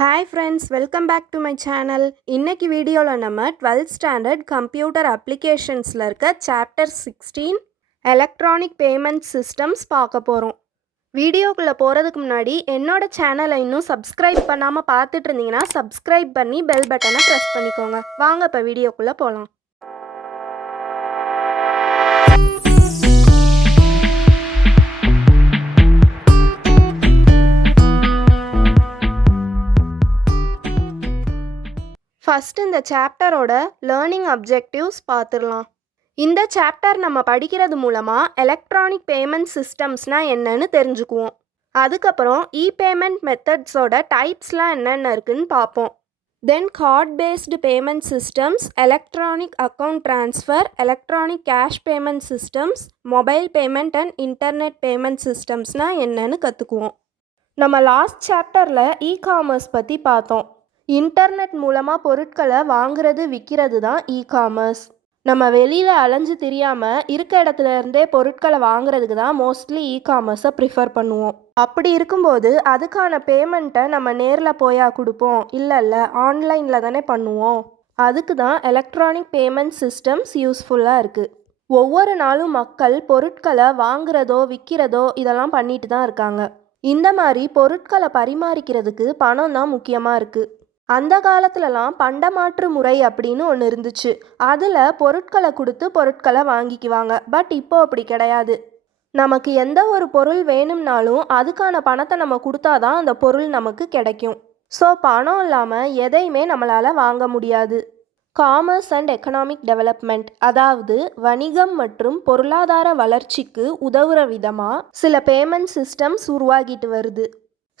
Hi friends, welcome back to my channel. இன்னைக்கு வீடியோவில் நம்ம 12th ஸ்டாண்டர்ட் கம்ப்யூட்டர் அப்ளிகேஷன்ஸில் இருக்க சாப்டர் 16 எலக்ட்ரானிக் பேமெண்ட் சிஸ்டம்ஸ் பார்க்க போகிறோம். வீடியோக்குள்ளே போகிறதுக்கு முன்னாடி என்னோட சேனலை இன்னும் சப்ஸ்கிரைப் பண்ணாமல் பார்த்துட்டு இருந்தீங்கன்னா சப்ஸ்கிரைப் பண்ணி பெல் பட்டனை ப்ரெஸ் பண்ணிக்கோங்க. வாங்க இப்போ வீடியோக்குள்ளே போகலாம். ஃபஸ்ட் இந்த சாப்டரோட லேர்னிங் அப்ஜெக்டிவ்ஸ் பார்த்துடலாம். இந்த சாப்டர் நம்ம படிக்கிறது மூலமாக எலக்ட்ரானிக் பேமெண்ட் சிஸ்டம்ஸ்னால் என்னன்னு தெரிஞ்சுக்குவோம். அதுக்கப்புறம் பேமெண்ட் மெத்தட்ஸோட டைப்ஸ்லாம் என்னென்ன இருக்குன்னு பார்ப்போம். Then card based payment systems, electronic account transfer, electronic cash payment systems, mobile payment and internet payment சிஸ்டம்ஸ்னால் என்னன்னு கற்றுக்குவோம். நம்ம லாஸ்ட் சாப்டரில் காமர்ஸ் பற்றி பார்த்தோம். இன்டர்நெட் மூலமாக பொருட்களை வாங்குறது விற்கிறது தான் காமர்ஸ். நம்ம வெளியில் அலைஞ்சு தெரியாமல் இருக்க இடத்துல இருந்தே பொருட்களை வாங்குறதுக்கு தான் மோஸ்ட்லி காமர்ஸை ப்ரிஃபர் பண்ணுவோம். அப்படி இருக்கும்போது அதுக்கான பேமெண்ட்டை நம்ம நேரில் போயா கொடுப்போம்? இல்லை ஆன்லைனில் தானே பண்ணுவோம். அதுக்கு தான் எலக்ட்ரானிக் பேமெண்ட் சிஸ்டம்ஸ் யூஸ்ஃபுல்லாக இருக்குது. ஒவ்வொரு நாளும் மக்கள் பொருட்களை வாங்குறதோ விற்கிறதோ இதெல்லாம் பண்ணிட்டு தான் இருக்காங்க. இந்த மாதிரி பொருட்களை பரிமாறிக்கிறதுக்கு பணம் தான் முக்கியமாக இருக்குது. அந்த காலத்துலலாம் பண்டமாற்று முறை அப்படின்னு ஒன்று இருந்துச்சு. அதில் பொருட்களை கொடுத்து பொருட்களை வாங்கிக்குவாங்க. பட் இப்போ அப்படி கிடையாது. நமக்கு எந்த ஒரு பொருள் வேணும்னாலும் அதுக்கான பணத்தை நம்ம கொடுத்தாதான் அந்த பொருள் நமக்கு கிடைக்கும். ஸோ பணம் இல்லாமல் எதையுமே நம்மளால் வாங்க முடியாது. காமர்ஸ் அண்ட் எக்கனாமிக் டெவலப்மெண்ட், அதாவது வணிகம் மற்றும் பொருளாதார வளர்ச்சிக்கு உதவுற விதமாக சில பேமெண்ட் சிஸ்டம்ஸ் உருவாகிட்டு வருது.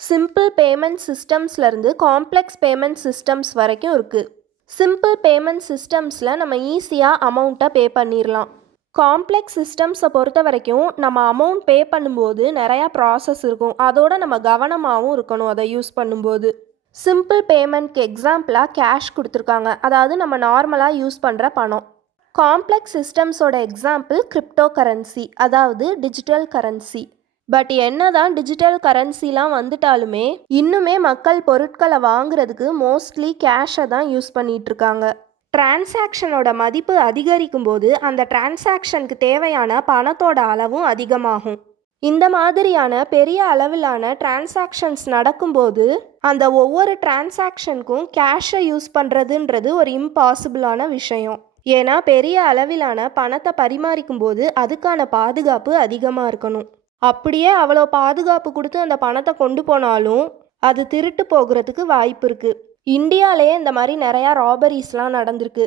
சிம்பிள் பேமெண்ட் சிஸ்டம்ஸ்லேருந்து காம்ப்ளெக்ஸ் பேமெண்ட் சிஸ்டம்ஸ் வரைக்கும் இருக்குது. சிம்பிள் பேமெண்ட் சிஸ்டம்ஸில் நம்ம ஈஸியாக அமௌண்ட்டை பே பண்ணிடலாம். காம்ப்ளெக்ஸ் சிஸ்டம்ஸை பொறுத்த வரைக்கும் நம்ம அமௌண்ட் பே பண்ணும்போது நிறையா ப்ராசஸ் இருக்கும். அதோடு நம்ம கவனமாகவும் இருக்கணும் அதை யூஸ் பண்ணும்போது. சிம்பிள் பேமெண்ட்க்கு எக்ஸாம்பிளாக கேஷ் கொடுத்துருக்காங்க, அதாவது நம்ம நார்மலாக யூஸ் பண்ணுற பணம். காம்ப்ளெக்ஸ் சிஸ்டம்ஸோட எக்ஸாம்பிள் கிரிப்டோ கரன்சி, அதாவது டிஜிட்டல் கரன்சி. பட் என்னதான் டிஜிட்டல் கரன்சிலாம் வந்துட்டாலுமே இன்னுமே மக்கள் பொருட்களை வாங்குறதுக்கு மோஸ்ட்லி கேஷை தான் யூஸ் பண்ணிகிட்ருக்காங்க. டிரான்சாக்ஷனோட மதிப்பு அதிகரிக்கும் போது அந்த டிரான்சாக்ஷனுக்கு தேவையான பணத்தோட அளவும் அதிகமாகும். இந்த மாதிரியான பெரிய அளவிலான டிரான்சாக்ஷன்ஸ் நடக்கும்போது அந்த ஒவ்வொரு டிரான்சாக்ஷனுக்கும் கேஷை யூஸ் பண்ணுறதுன்றது ஒரு இம்பாசிபிளான விஷயம். ஏன்னா பெரிய அளவிலான பணத்தை பரிமாறிக்கும் போது அதுக்கான பாதுகாப்பு அதிகமாக இருக்கணும். அப்படியே அவ்வளோ பாதுகாப்பு கொடுத்து அந்த பணத்தை கொண்டு போனாலும் அது திருட்டு போகிறதுக்கு வாய்ப்பு இருக்குது. இந்தியாவிலேயே இந்த மாதிரி நிறையா ராபரிஸ்லாம் நடந்திருக்கு.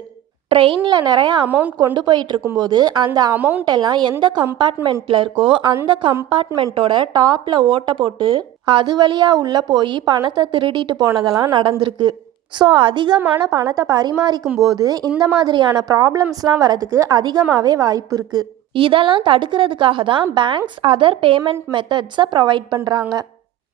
ட்ரெயினில் நிறையா அமௌண்ட் கொண்டு போயிட்டு இருக்கும்போது அந்த அமௌண்ட் எல்லாம் எந்த கம்பார்ட்மெண்ட்டில் இருக்கோ அந்த கம்பார்ட்மெண்ட்டோட டாப்பில் ஓட்டை போட்டு அது வழியாக உள்ளே போய் பணத்தை திருடிட்டு போனதெல்லாம் நடந்திருக்கு. ஸோ அதிகமான பணத்தை பரிமாறிக்கும் போது இந்த மாதிரியான ப்ராப்ளம்ஸ்லாம் வரதுக்கு அதிகமாகவே வாய்ப்பு இருக்குது. இதெல்லாம் தடுக்கிறதுக்காக தான் பேங்க்ஸ் அதர் பேமெண்ட் மெத்தட்ஸை ப்ரொவைட் பண்ணுறாங்க.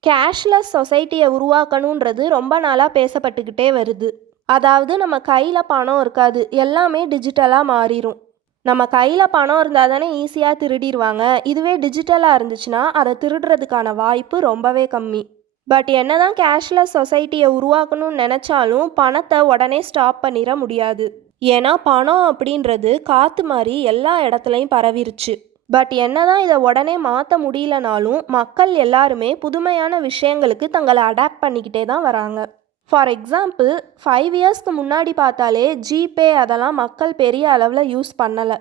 கேஷ்லெஸ் சொசைட்டியை உருவாக்கணுன்றது ரொம்ப நாளாக பேசப்பட்டுக்கிட்டே வருது. அதாவது நம்ம கையில் பணம் இருக்காது, எல்லாமே டிஜிட்டலாக மாறிடும். நம்ம கையில் பணம் இருந்தால் தானே ஈஸியாக திருடிடுவாங்க. இதுவே டிஜிட்டலாக இருந்துச்சுன்னா அதை திருடுறதுக்கான வாய்ப்பு ரொம்பவே கம்மி. பட் என்ன தான் கேஷ்லெஸ் சொசைட்டியை உருவாக்கணும்னு நினச்சாலும் பணத்தை உடனே ஸ்டாப் பண்ணிட முடியாது. ஏன்னா பணம் அப்படின்றது காற்று மாதிரி எல்லா இடத்துலையும் பரவிருச்சு. பட் என்னதான் இதை உடனே மாற்ற முடியலனாலும் மக்கள் எல்லாருமே புதுமையான விஷயங்களுக்கு தங்களை அடாப்ட் பண்ணிக்கிட்டே தான் வராங்க. ஃபார் எக்ஸாம்பிள் 5 இயர்ஸ்க்கு முன்னாடி பார்த்தாலே ஜிபே அதெல்லாம் மக்கள் பெரிய அளவில் யூஸ் பண்ணலை.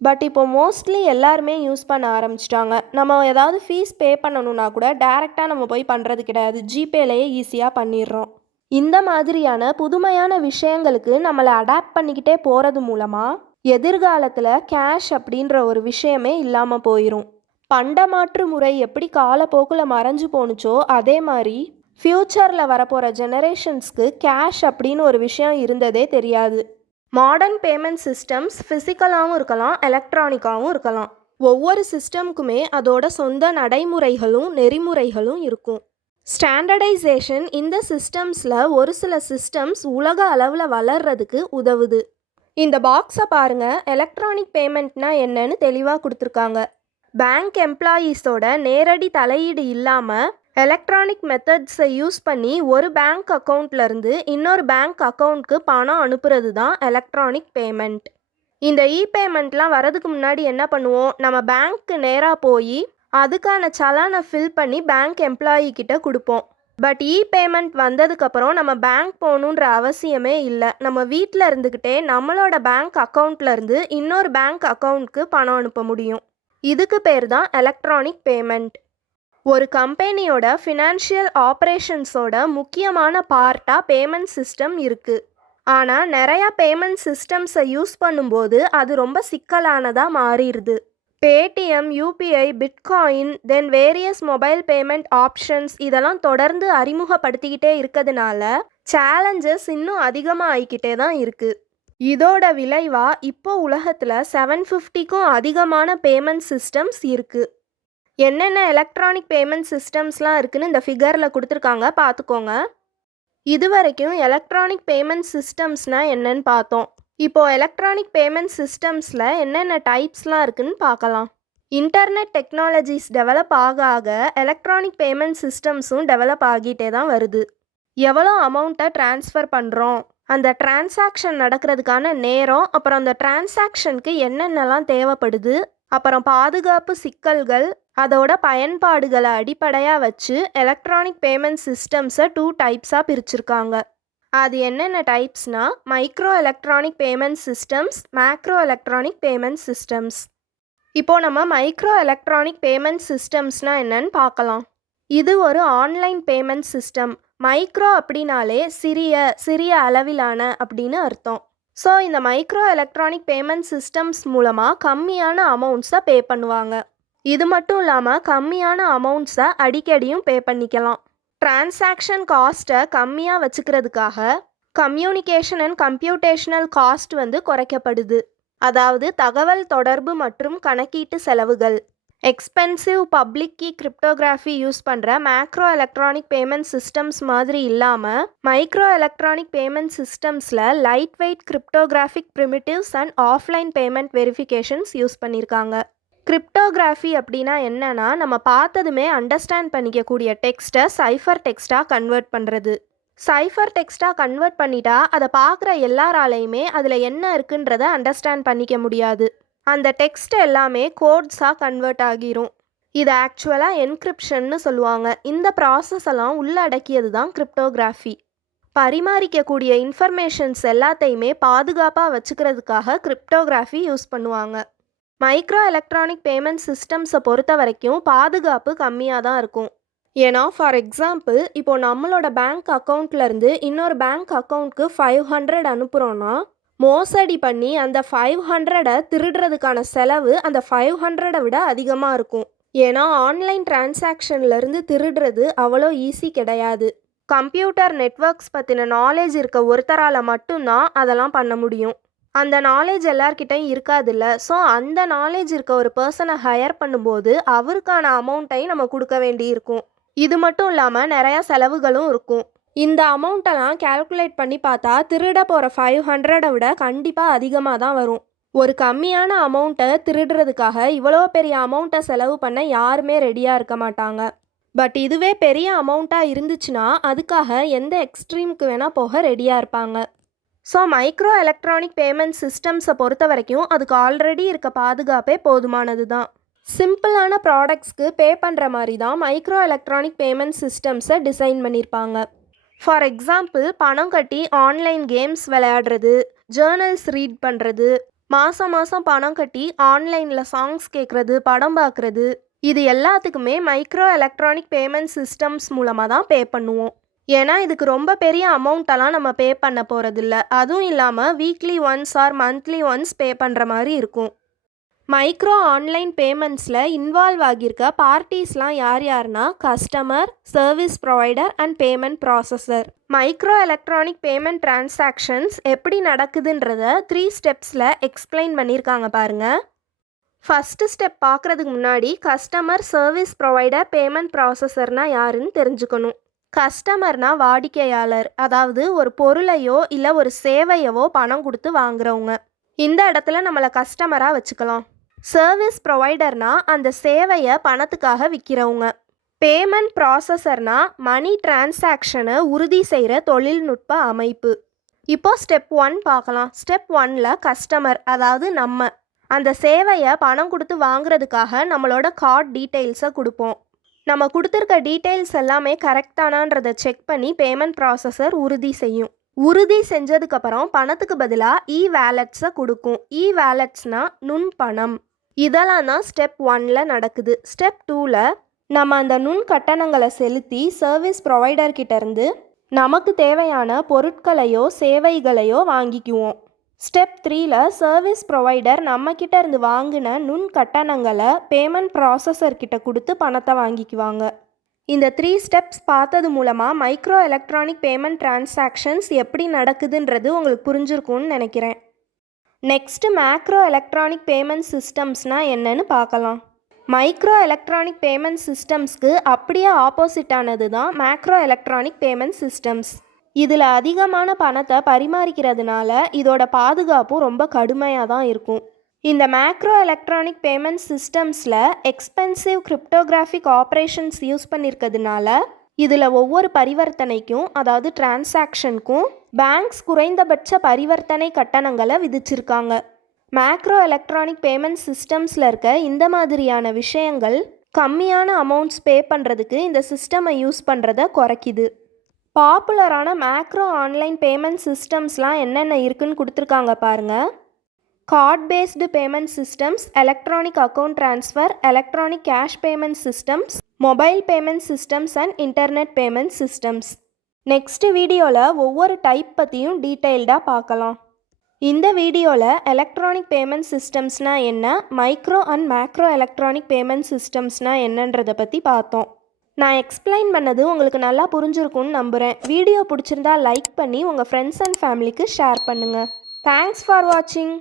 பட் இப்போ மோஸ்ட்லி எல்லாருமே யூஸ் பண்ண ஆரம்பிச்சிட்டாங்க. நம்ம ஏதாவது ஃபீஸ் பே பண்ணணுன்னா கூட டேரெக்டாக நம்ம போய் பண்ணுறது கிடையாது, ஜிபேலேயே ஈஸியாக பண்ணிடுறோம். இந்த மாதிரியான புதுமையான விஷயங்களுக்கு நம்மளை அடாப்ட் பண்ணிக்கிட்டே போகிறது மூலமாக எதிர்காலத்தில் கேஷ் அப்படின்ற ஒரு விஷயமே இல்லாமல் போயிடும். பண்டமாற்று முறை எப்படி காலப்போக்கில் மறைஞ்சு போணுச்சோ அதே மாதிரி ஃப்யூச்சரில் வரப்போகிற ஜெனரேஷன்ஸ்க்கு கேஷ் அப்படின்னு ஒரு விஷயம் இருந்ததே தெரியாது. மாடர்ன் பேமெண்ட் சிஸ்டம்ஸ் ஃபிசிக்கலாகவும் இருக்கலாம், எலக்ட்ரானிக்காகவும் இருக்கலாம். ஒவ்வொரு சிஸ்டம்க்குமே அதோட சொந்த நடைமுறைகளும் நெறிமுறைகளும் இருக்கும். ஸ்டாண்டர்டைசேஷன் இந்த சிஸ்டம்ஸில் ஒரு சில சிஸ்டம்ஸ் உலக அளவில் வளர்றதுக்கு உதவுது. இந்த பாக்ஸை பாருங்கள். எலக்ட்ரானிக் பேமெண்ட்னா என்னன்னு தெளிவாக கொடுத்துருக்காங்க. பேங்க் எம்ப்ளாயீஸோட நேரடி தலையீடு இல்லாமல் எலக்ட்ரானிக் மெத்தட்ஸை யூஸ் பண்ணி ஒரு பேங்க் அக்கவுண்ட்லேருந்து இன்னொரு பேங்க் அக்கவுண்ட்க்கு பணம் அனுப்புறது தான் எலக்ட்ரானிக் பேமெண்ட். இந்த பேமெண்ட்லாம் வரதுக்கு முன்னாடி என்ன பண்ணுவோம், நம்ம பேங்க்கு நேராக போய் அதுக்கான சலானை ஃபில் பண்ணி பேங்க் எம்ப்ளாயி கிட்ட கொடுப்போம். பட் பேமெண்ட் வந்ததுக்கப்புறம் நம்ம பேங்க் போகணுன்ற அவசியமே இல்லை. நம்ம வீட்டில் இருந்துக்கிட்டே நம்மளோட பேங்க் அக்கவுண்ட்லேருந்து இன்னொரு பேங்க் அக்கவுண்ட்க்கு பணம் அனுப்ப முடியும். இதுக்கு பேர் தான் எலக்ட்ரானிக் பேமெண்ட். ஒரு கம்பெனியோட ஃபினான்ஷியல் ஆப்ரேஷன்ஸோட முக்கியமான பார்ட்டாக பேமெண்ட் சிஸ்டம் இருக்குது. ஆனால் நிறையா பேமெண்ட் சிஸ்டம்ஸை யூஸ் பண்ணும்போது அது ரொம்ப சிக்கலானதாக மாறிடுது. பேடிஎம், யூபிஐ, பிட்காயின், தென் வேரியஸ் மொபைல் பேமெண்ட் ஆப்ஷன்ஸ் இதெல்லாம் தொடர்ந்து அறிமுகப்படுத்திக்கிட்டே இருக்கிறதுனால சேலஞ்சஸ் இன்னும் அதிகமாக ஆகிக்கிட்டே தான் இருக்குது. இதோட விளைவாக இப்போ உலகத்தில் 750க்கும் அதிகமான பேமெண்ட் சிஸ்டம்ஸ் இருக்குது. என்னென்ன எலக்ட்ரானிக் பேமெண்ட் சிஸ்டம்ஸ்லாம் இருக்குன்னு இந்த ஃபிகரில் கொடுத்துருக்காங்க, பார்த்துக்கோங்க. இது வரைக்கும் எலக்ட்ரானிக் பேமெண்ட் சிஸ்டம்ஸ்னால் என்னன்னு பார்த்தோம். இப்போது எலக்ட்ரானிக் பேமெண்ட் சிஸ்டம்ஸில் என்னென்ன டைப்ஸ்லாம் இருக்குன்னு பார்க்கலாம். இன்டர்நெட் டெக்னாலஜிஸ் டெவலப் ஆக ஆக எலக்ட்ரானிக் பேமெண்ட் சிஸ்டம்ஸும் டெவலப் ஆகிட்டே தான் வருது. எவ்வளோ அமௌண்ட்டை ட்ரான்ஸ்ஃபர் பண்ணுறோம், அந்த டிரான்சாக்ஷன் நடக்கிறதுக்கான நேரம், அப்புறம் அந்த டிரான்சாக்ஷனுக்கு என்னென்னலாம் தேவைப்படுது, அப்புறம் பாதுகாப்பு சிக்கல்கள், அதோட பயன்பாடுகளை அடிப்படையாக வச்சு எலக்ட்ரானிக் பேமெண்ட் சிஸ்டம்ஸை 2 டைப்ஸாக பிரிச்சிருக்காங்க. அது என்னென்ன டைப்ஸ்னா, micro electronic payment systems, macro electronic payment systems. இப்போது நம்ம மைக்ரோ எலக்ட்ரானிக் பேமெண்ட் சிஸ்டம்ஸ்னால் என்னன்னு பார்க்கலாம். இது ஒரு ஆன்லைன் பேமெண்ட் சிஸ்டம். மைக்ரோ அப்படின்னாலே சிறிய அளவிலான அப்படின்னு அர்த்தம். ஸோ இந்த மைக்ரோ எலக்ட்ரானிக் பேமெண்ட் சிஸ்டம்ஸ் மூலமாக கம்மியான அமௌண்ட்ஸை பே பண்ணுவாங்க. இது மட்டும் இல்லாமல் கம்மியான அமௌண்ட்ஸை அடிக்கடியும் பே பண்ணிக்கலாம். டிரான்சாக்ஷன் காஸ்ட்டை கம்மியாக வச்சுக்கிறதுக்காக கம்யூனிகேஷன் அண்ட் கம்ப்யூட்டேஷனல் காஸ்ட் குறைக்கப்படுது. அதாவது தகவல் தொடர்பு மற்றும் கணக்கீட்டு செலவுகள். Expensive public key cryptography use பண்ணுற மேக்ரோ எலக்ட்ரானிக் பேமெண்ட் சிஸ்டம்ஸ் மாதிரி இல்லாமல் மைக்ரோ எலக்ட்ரானிக் பேமெண்ட் சிஸ்டம்ஸில் lightweight cryptographic primitives and offline payment verifications use பண்ணியிருக்காங்க. கிரிப்டோகிராஃபி அப்படின்னா என்னன்னா, நம்ம பார்த்ததுமே அண்டர்ஸ்டாண்ட் பண்ணிக்கக்கூடிய டெக்ஸ்ட்டை சைஃபர் டெக்ஸ்ட்டாக கன்வெர்ட் பண்ணுறது. சைஃபர் டெக்ஸ்ட்டாக கன்வெர்ட் பண்ணிட்டா அதை பார்க்குற எல்லாராலையுமே அதில் என்ன இருக்குன்றதை அண்டர்ஸ்டாண்ட் பண்ணிக்க முடியாது. அந்த டெக்ஸ்ட் எல்லாமே கோட்ஸாக கன்வெர்ட் ஆகிரும். இது ஆக்சுவலாக என்கிரிப்ஷன்னு சொல்லுவாங்க. இந்த ப்ராசஸ் எல்லாம் உள்ளடக்கியது தான் கிரிப்டோகிராஃபி. பரிமாறிக்கக்கூடிய இன்ஃபர்மேஷன்ஸ் எல்லாத்தையுமே பாதுகாப்பாக வச்சுக்கிறதுக்காக கிரிப்டோகிராஃபி யூஸ் பண்ணுவாங்க. மைக்ரோ எலக்ட்ரானிக் பேமெண்ட் சிஸ்டம்ஸை பொறுத்த வரைக்கும் பாதுகாப்பு கம்மியாக தான் இருக்கும். ஏன்னா ஃபார் எக்ஸாம்பிள், இப்போ நம்மளோட பேங்க் அக்கௌண்ட்லேருந்து இன்னொரு பேங்க் அக்கௌண்ட்க்கு 500 அனுப்புகிறோன்னா, மோசடி பண்ணி அந்த 500 திருடுறதுக்கான செலவு அந்த 500 விட அதிகமாக இருக்கும். ஏன்னா ஆன்லைன் டிரான்சாக்ஷன்லேருந்து திருடுறது அவ்வளோ ஈஸி கிடையாது. கம்ப்யூட்டர் நெட்வொர்க்ஸ் பற்றின நாலேஜ் இருக்க ஒருத்தரால் மட்டும்தான் அதெல்லாம் பண்ண முடியும். அந்த நாலேஜ் எல்லார்கிட்டையும் இருக்காதுல்ல. ஸோ அந்த நாலேஜ் இருக்க ஒரு பர்சனை ஹையர் பண்ணும்போது அவருக்கான அமௌண்ட்டையும் நம்ம கொடுக்க வேண்டி இருக்கும். இது மட்டும் இல்லாமல் நிறையா செலவுகளும் இருக்கும். இந்த அமௌண்ட்டெல்லாம் கேல்குலேட் பண்ணி பார்த்தா திருட போகிற 500 விட கண்டிப்பாக அதிகமாக தான் வரும். ஒரு கம்மியான அமௌண்ட்டை திருடுறதுக்காக இவ்வளோ பெரிய அமௌண்ட்டை செலவு பண்ண யாருமே ரெடியாக இருக்க மாட்டாங்க. பட் இதுவே பெரிய அமௌண்ட்டாக இருந்துச்சுன்னா அதுக்காக எந்த எக்ஸ்ட்ரீமுக்கு வேணால் போக ரெடியாக இருப்பாங்க. ஸோ மைக்ரோ எலக்ட்ரானிக் பேமெண்ட் சிஸ்டம்ஸை பொறுத்த வரைக்கும் அதுக்கு ஆல்ரெடி இருக்க பாதுகாப்பே போதுமானது தான். சிம்பிளான ப்ராடக்ட்ஸ்க்கு பே பண்ணுற மாதிரி தான் மைக்ரோ எலக்ட்ரானிக் பேமெண்ட் சிஸ்டம்ஸை டிசைன் பண்ணியிருப்பாங்க. ஃபார் எக்ஸாம்பிள், பணம் கட்டி ஆன்லைன் கேம்ஸ் விளையாடுறது, ஜேர்னல்ஸ் ரீட் பண்ணுறது, மாதம் பணம் கட்டி ஆன்லைனில் சாங்ஸ் கேட்குறது, படம் பார்க்குறது, இது எல்லாத்துக்குமே மைக்ரோ எலக்ட்ரானிக் பேமெண்ட் சிஸ்டம்ஸ் மூலமாக தான் பே பண்ணுவோம். ஏன்னா இதுக்கு ரொம்ப பெரிய அமௌண்ட்டெல்லாம் நம்ம பே பண்ண போகிறதில்ல. அதுவும் இல்லாமல் weekly once R monthly once pay பண்ணுற மாதிரி இருக்கும். மைக்ரோ ஆன்லைன் பேமெண்ட்ஸில் இன்வால்வ் ஆகியிருக்க பார்ட்டிஸ்லாம் யார் யாருன்னா, customer, service provider and payment processor. Micro electronic payment transactions எப்படி நடக்குதுன்றத 3 ஸ்டெப்ஸில் எக்ஸ்பிளைன் பண்ணியிருக்காங்க பாருங்கள். ஃபஸ்ட்டு ஸ்டெப் பார்க்குறதுக்கு முன்னாடி கஸ்டமர், சர்வீஸ் ப்ரொவைடர், பேமெண்ட் ப்ராசஸர்னால் யாருன்னு தெரிஞ்சுக்கணும். கஸ்டமர்னா வாடிக்கையாளர், அதாவது ஒரு பொருளையோ இல்லை ஒரு சேவையவோ பணம் கொடுத்து வாங்குறவங்க. இந்த இடத்துல நம்மளை கஸ்டமராக வச்சுக்கலாம். சர்வீஸ் ப்ரொவைடர்னா அந்த சேவையை பணத்துக்காக விற்கிறவங்க. பேமெண்ட் ப்ராசஸர்னா மணி டிரான்சாக்ஷனை உறுதி செய்கிற தொழில்நுட்ப அமைப்பு. இப்போ ஸ்டெப் 1 பார்க்கலாம். ஸ்டெப் 1ல் கஸ்டமர், அதாவது நம்ம அந்த சேவையை பணம் கொடுத்து வாங்குறதுக்காக நம்மளோட கார்ட் டீட்டெயில்ஸை கொடுப்போம். நம்ம கொடுத்துருக்க டீட்டெயில்ஸ் எல்லாமே கரெக்டானான்றதை செக் பண்ணி பேமெண்ட் ப்ராசஸர் உறுதி செய்யும். உறுதி செஞ்சதுக்கப்புறம் பணத்துக்கு பதிலாக வேலட்ஸை கொடுக்கும். வேலட்ஸ்னால் நுண்பணம். இதெல்லாம் தான் ஸ்டெப் 1ல் நடக்குது. ஸ்டெப் 2ல் நம்ம அந்த நுண் கட்டணங்களை செலுத்தி சர்வீஸ் ப்ரொவைடர்கிட்ட இருந்து நமக்கு தேவையான பொருட்களையோ சேவைகளையோ வாங்கிக்குவோம். ஸ்டெப் 3ல் சர்வீஸ் ப்ரொவைடர் நம்மக்கிட்ட இருந்து வாங்கின நுண் கட்டணங்களை பேமெண்ட் ப்ராசஸர்கிட்ட கொடுத்து பணத்தை வாங்கிக்குவாங்க. இந்த 3 ஸ்டெப்ஸ் பார்த்தது மூலமாக மைக்ரோ எலக்ட்ரானிக் பேமெண்ட் டிரான்சாக்ஷன்ஸ் எப்படி நடக்குதுன்றது உங்களுக்கு புரிஞ்சிருக்கும்னு நினைக்கிறேன். நெக்ஸ்ட்டு மேக்ரோ எலக்ட்ரானிக் பேமெண்ட் சிஸ்டம்ஸ்னால் என்னன்னு பார்க்கலாம். மைக்ரோ எலக்ட்ரானிக் பேமெண்ட் சிஸ்டம்ஸ்க்கு அப்படியே ஆப்போசிட்டானது தான் மேக்ரோ எலக்ட்ரானிக் பேமெண்ட் சிஸ்டம்ஸ். இதில் அதிகமான பணத்தை பரிமாறிக்கிறதுனால இதோட பாதுகாப்பும் ரொம்ப கடுமையாக தான் இருக்கும். இந்த மேக்ரோ எலக்ட்ரானிக் பேமெண்ட் சிஸ்டம்ஸில் எக்ஸ்பென்சிவ் கிரிப்டோகிராஃபிக் ஆப்ரேஷன்ஸ் யூஸ் பண்ணியிருக்கிறதுனால இதில் ஒவ்வொரு பரிவர்த்தனைக்கும், அதாவது டிரான்சாக்ஷனுக்கும் பேங்க்ஸ் குறைந்தபட்ச பரிவர்த்தனை கட்டணங்களை விதிச்சிருக்காங்க. மேக்ரோ எலக்ட்ரானிக் பேமெண்ட் சிஸ்டம்ஸில் இருக்க இந்த மாதிரியான விஷயங்கள் கம்மியான அமௌண்ட்ஸ் பே பண்ணுறதுக்கு இந்த சிஸ்டமை யூஸ் பண்ணுறதை குறைக்குது. பாப்புலரான மேக்ரோ ஆன்லைன் பேமெண்ட் சிஸ்டம்ஸ்லாம் என்னென்ன இருக்குன்னு கொடுத்துருக்காங்க பாருங்கள். Card based payment systems, electronic account transfer, electronic cash payment systems, mobile payment systems and internet payment systems. Next வீடியோவில் ஒவ்வொரு டைப் பற்றியும் டீட்டெயில்டாக பார்க்கலாம். இந்த வீடியோவில் எலக்ட்ரானிக் பேமெண்ட் சிஸ்டம்ஸ்னால் என்ன, micro and macro electronic payment சிஸ்டம்ஸ்னால் என்னன்றதை பற்றி பார்த்தோம். நான் எக்ஸ்பிளைன் பண்ணது உங்களுக்கு நல்லா புரிஞ்சிருக்கும்னு நம்புகிறேன். வீடியோ பிடிச்சிருந்தா லைக் பண்ணி உங்கள் ஃப்ரெண்ட்ஸ் அண்ட் ஃபேமிலிக்கு ஷேர் பண்ணுங்கள். தேங்க்ஸ் ஃபார் வாட்சிங்.